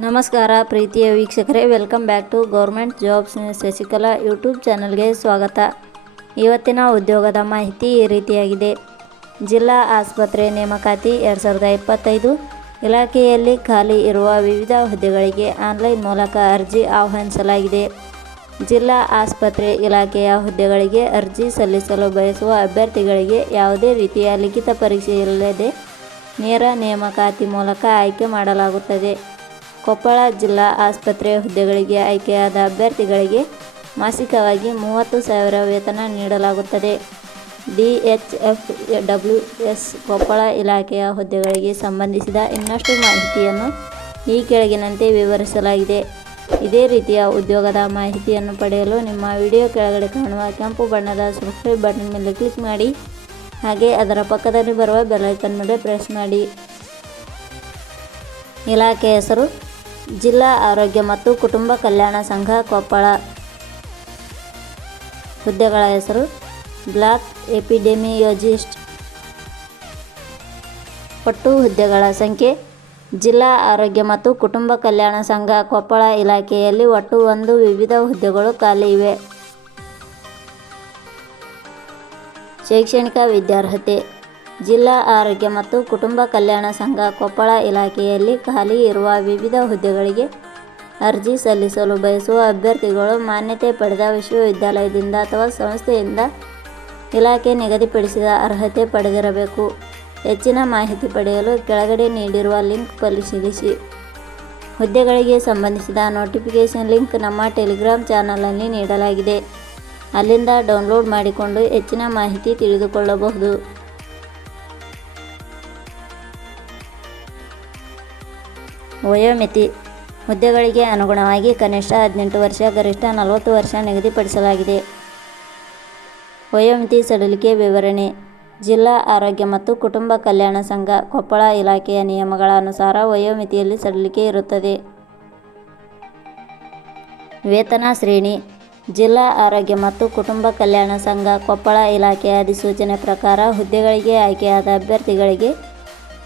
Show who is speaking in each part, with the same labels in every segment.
Speaker 1: ನಮಸ್ಕಾರ ಪ್ರೀತಿಯ ವೀಕ್ಷಕರೇ welcome back to government jobs Shashikala YouTube ಚಾನಲ್ಗೆ ಸ್ವಾಗತ. ಇವತ್ತಿನ ಉದ್ಯೋಗದ ಮಾಹಿತಿ ಈ ರೀತಿಯಾಗಿದೆ. ಜಿಲ್ಲಾ ಆಸ್ಪತ್ರೆ ನೇಮಕಾತಿ ಎರಡು ಸಾವಿರದ ಇಪ್ಪತ್ತೈದು ಇಲಾಖೆಯಲ್ಲಿ ಖಾಲಿ ಇರುವ ವಿವಿಧ ಹುದ್ದೆಗಳಿಗೆ ಆನ್ಲೈನ್ ಮೂಲಕ ಅರ್ಜಿ ಆಹ್ವಾನಿಸಲಾಗಿದೆ. ಜಿಲ್ಲಾ ಆಸ್ಪತ್ರೆ ಇಲಾಖೆಯ ಹುದ್ದೆಗಳಿಗೆ ಅರ್ಜಿ ಸಲ್ಲಿಸಲು ಬಯಸುವ ಅಭ್ಯರ್ಥಿಗಳಿಗೆ ಯಾವುದೇ ರೀತಿಯ ಲಿಖಿತ ಪರೀಕ್ಷೆ ಇಲ್ಲದೆ ನೇರ ನೇಮಕಾತಿ ಮೂಲಕ ಆಯ್ಕೆ ಮಾಡಲಾಗುತ್ತದೆ. ಕೊಪ್ಪಳ ಜಿಲ್ಲಾ ಆಸ್ಪತ್ರೆ ಹುದ್ದೆಗಳಿಗೆ ಆಯ್ಕೆಯಾದ ಅಭ್ಯರ್ಥಿಗಳಿಗೆ ಮಾಸಿಕವಾಗಿ ಮೂವತ್ತು ಸಾವಿರ ವೇತನ ನೀಡಲಾಗುತ್ತದೆ. ಡಿಎಚ್ಎಫ್ ಡಬ್ಲ್ಯೂ ಎಸ್ ಕೊಪ್ಪಳ ಇಲಾಖೆಯ ಹುದ್ದೆಗಳಿಗೆ ಸಂಬಂಧಿಸಿದ ಇನ್ನಷ್ಟು ಮಾಹಿತಿಯನ್ನು ಈ ಕೆಳಗಿನಂತೆ ವಿವರಿಸಲಾಗಿದೆ. ಇದೇ ರೀತಿಯ ಉದ್ಯೋಗದ ಮಾಹಿತಿಯನ್ನು ಪಡೆಯಲು ನಿಮ್ಮ ವಿಡಿಯೋ ಕೆಳಗಡೆ ಕಾಣುವ ಕೆಂಪು ಬಣ್ಣದ ಸಬ್ಸ್ಕ್ರೈಬ್ ಬಟನ್ ಮೇಲೆ ಕ್ಲಿಕ್ ಮಾಡಿ, ಹಾಗೆ ಅದರ ಪಕ್ಕದಲ್ಲಿ ಬರುವ ಬೆಲ್ಲೈಕನ್ ಮೇಲೆ ಪ್ರೆಸ್ ಮಾಡಿ. ಇಲಾಖೆ ಹೆಸರು ಜಿಲ್ಲಾ ಆರೋಗ್ಯ ಮತ್ತು ಕುಟುಂಬ ಕಲ್ಯಾಣ ಸಂಘ ಕೊಪ್ಪಳ. ಹುದ್ದೆಗಳ ಹೆಸರು ಬ್ಲಾಕ್ ಎಪಿಡೆಮಿಯೋಜಿಸ್ಟ್ ಒಟ್ಟು ಹುದ್ದೆಗಳ ಸಂಖ್ಯೆ ಜಿಲ್ಲಾ ಆರೋಗ್ಯ ಮತ್ತು ಕುಟುಂಬ ಕಲ್ಯಾಣ ಸಂಘ ಕೊಪ್ಪಳ ಇಲಾಖೆಯಲ್ಲಿ ಒಟ್ಟು ಒಂದು ವಿವಿಧ ಹುದ್ದೆಗಳು ಖಾಲಿ ಇವೆ. ಶೈಕ್ಷಣಿಕ ವಿದ್ಯಾರ್ಹತೆ ಜಿಲ್ಲಾ ಆರೋಗ್ಯ ಮತ್ತು ಕುಟುಂಬ ಕಲ್ಯಾಣ ಸಂಘ ಕೊಪ್ಪಳ ಇಲಾಖೆಯಲ್ಲಿ ಖಾಲಿ ಇರುವ ವಿವಿಧ ಹುದ್ದೆಗಳಿಗೆ ಅರ್ಜಿ ಸಲ್ಲಿಸಲು ಬಯಸುವ ಅಭ್ಯರ್ಥಿಗಳು ಮಾನ್ಯತೆ ಪಡೆದ ವಿಶ್ವವಿದ್ಯಾಲಯದಿಂದ ಅಥವಾ ಸಂಸ್ಥೆಯಿಂದ ಇಲಾಖೆ ನಿಗದಿಪಡಿಸಿದ ಅರ್ಹತೆ ಪಡೆದಿರಬೇಕು. ಹೆಚ್ಚಿನ ಮಾಹಿತಿ ಪಡೆಯಲು ಕೆಳಗಡೆ ನೀಡಿರುವ ಲಿಂಕ್ ಪರಿಶೀಲಿಸಿ. ಹುದ್ದೆಗಳಿಗೆ ಸಂಬಂಧಿಸಿದ ನೋಟಿಫಿಕೇಷನ್ ಲಿಂಕ್ ನಮ್ಮ ಟೆಲಿಗ್ರಾಮ್ ಚಾನಲಲ್ಲಿ ನೀಡಲಾಗಿದೆ. ಅಲ್ಲಿಂದ ಡೌನ್ಲೋಡ್ ಮಾಡಿಕೊಂಡು ಹೆಚ್ಚಿನ ಮಾಹಿತಿ ತಿಳಿದುಕೊಳ್ಳಬಹುದು. ವಯೋಮಿತಿ. ಹುದ್ದೆಗಳಿಗೆ ಅನುಗುಣವಾಗಿ ಕನಿಷ್ಠ ಹದಿನೆಂಟು ವರ್ಷ, ಗರಿಷ್ಠ ನಲವತ್ತು ವರ್ಷ ನಿಗದಿಪಡಿಸಲಾಗಿದೆ. ವಯೋಮಿತಿ ಸಡಿಲಿಕೆ ವಿವರಣೆ. ಜಿಲ್ಲಾ ಆರೋಗ್ಯ ಮತ್ತು ಕುಟುಂಬ ಕಲ್ಯಾಣ ಸಂಘ, ಕೊಪ್ಪಳ ಇಲಾಖೆಯ ನಿಯಮಗಳ ಅನುಸಾರ ವಯೋಮಿತಿಯಲ್ಲಿ ಸಡಿಲಿಕೆ ಇರುತ್ತದೆ. ವೇತನ ಶ್ರೇಣಿ. ಜಿಲ್ಲಾ ಆರೋಗ್ಯ ಮತ್ತು ಕುಟುಂಬ ಕಲ್ಯಾಣ ಸಂಘ, ಕೊಪ್ಪಳ ಇಲಾಖೆಯ ಅಧಿಸೂಚನೆ ಪ್ರಕಾರ ಹುದ್ದೆಗಳಿಗೆ ಆಯ್ಕೆಯಾದ ಅಭ್ಯರ್ಥಿಗಳಿಗೆ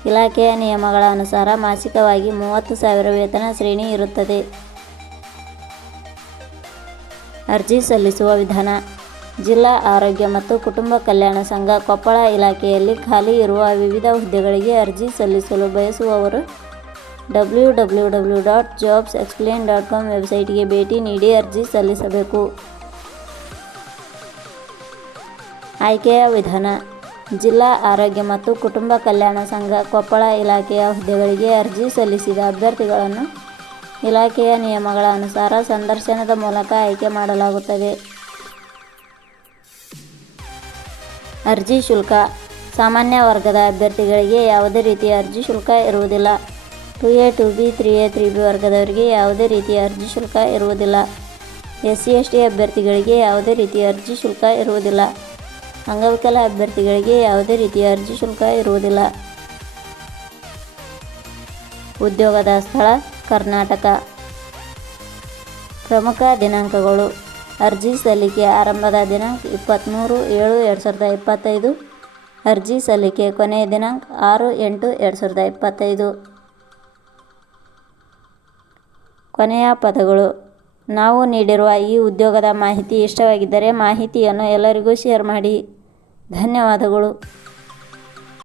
Speaker 1: ಇಲಾಖೆಯ ನಿಯಮಗಳ ಅನುಸಾರ ಮಾಸಿಕವಾಗಿ ಮೂವತ್ತು ಸಾವಿರ ವೇತನ ಶ್ರೇಣಿ ಇರುತ್ತದೆ. ಅರ್ಜಿ ಸಲ್ಲಿಸುವ ವಿಧಾನ. ಜಿಲ್ಲಾ ಆರೋಗ್ಯ ಮತ್ತು ಕುಟುಂಬ ಕಲ್ಯಾಣ ಸಂಘ ಕೊಪ್ಪಳ ಇಲಾಖೆಯಲ್ಲಿ ಖಾಲಿ ಇರುವ ವಿವಿಧ ಹುದ್ದೆಗಳಿಗೆ ಅರ್ಜಿ ಸಲ್ಲಿಸಲು ಬಯಸುವವರು W W W dot jobs explain dot com ವೆಬ್ಸೈಟ್ಗೆ ಭೇಟಿ ನೀಡಿ ಅರ್ಜಿ ಸಲ್ಲಿಸಬೇಕು. ಆಯ್ಕೆಯ ವಿಧಾನ. ಜಿಲ್ಲಾ ಆರೋಗ್ಯ ಮತ್ತು ಕುಟುಂಬ ಕಲ್ಯಾಣ ಸಂಘ ಕೊಪ್ಪಳ ಇಲಾಖೆಯ ಹುದ್ದೆಗಳಿಗೆ ಅರ್ಜಿ ಸಲ್ಲಿಸಿದ ಅಭ್ಯರ್ಥಿಗಳನ್ನು ಇಲಾಖೆಯ ನಿಯಮಗಳ ಅನುಸಾರ ಸಂದರ್ಶನದ ಮೂಲಕ ಆಯ್ಕೆ ಮಾಡಲಾಗುತ್ತದೆ. ಅರ್ಜಿ ಶುಲ್ಕ. ಸಾಮಾನ್ಯ ವರ್ಗದ ಅಭ್ಯರ್ಥಿಗಳಿಗೆ ಯಾವುದೇ ರೀತಿಯ ಅರ್ಜಿ ಶುಲ್ಕ ಇರುವುದಿಲ್ಲ. Two A, two B, three A, three B ವರ್ಗದವರಿಗೆ ಯಾವುದೇ ರೀತಿಯ ಅರ್ಜಿ ಶುಲ್ಕ ಇರುವುದಿಲ್ಲ. ಎಸ್ ಸಿ ಎಸ್ ಟಿ ಅಭ್ಯರ್ಥಿಗಳಿಗೆ ಯಾವುದೇ ರೀತಿಯ ಅರ್ಜಿ ಶುಲ್ಕ ಇರುವುದಿಲ್ಲ. ಅಂಗವಿಕಲ ಅಭ್ಯರ್ಥಿಗಳಿಗೆ ಯಾವುದೇ ರೀತಿಯ ಅರ್ಜಿ ಶುಲ್ಕ ಇರುವುದಿಲ್ಲ. ಉದ್ಯೋಗದ ಸ್ಥಳ, ಕರ್ನಾಟಕ. ಪ್ರಮುಖ ದಿನಾಂಕಗಳು. ಅರ್ಜಿ ಸಲ್ಲಿಕೆ ಆರಂಭದ ದಿನಾಂಕ ಇಪ್ಪತ್ತ್ಮೂರು ಏಳು ಎರಡು ಸಾವಿರದ ಇಪ್ಪತ್ತೈದು. ಅರ್ಜಿ ಸಲ್ಲಿಕೆ ಕೊನೆಯ ದಿನಾಂಕ ಆರು ಎಂಟು ಎರಡು ಸಾವಿರದ ಇಪ್ಪತ್ತೈದು. ಕೊನೆಯ ಪದಗಳು. ನಾವು ನೀಡಿರುವ ಈ ಉದ್ಯೋಗದ ಮಾಹಿತಿ ಇಷ್ಟವಾಗಿದ್ದರೆ ಮಾಹಿತಿಯನ್ನು ಎಲ್ಲರಿಗೂ ಶೇರ್ ಮಾಡಿ. ಧನ್ಯವಾದಗಳು.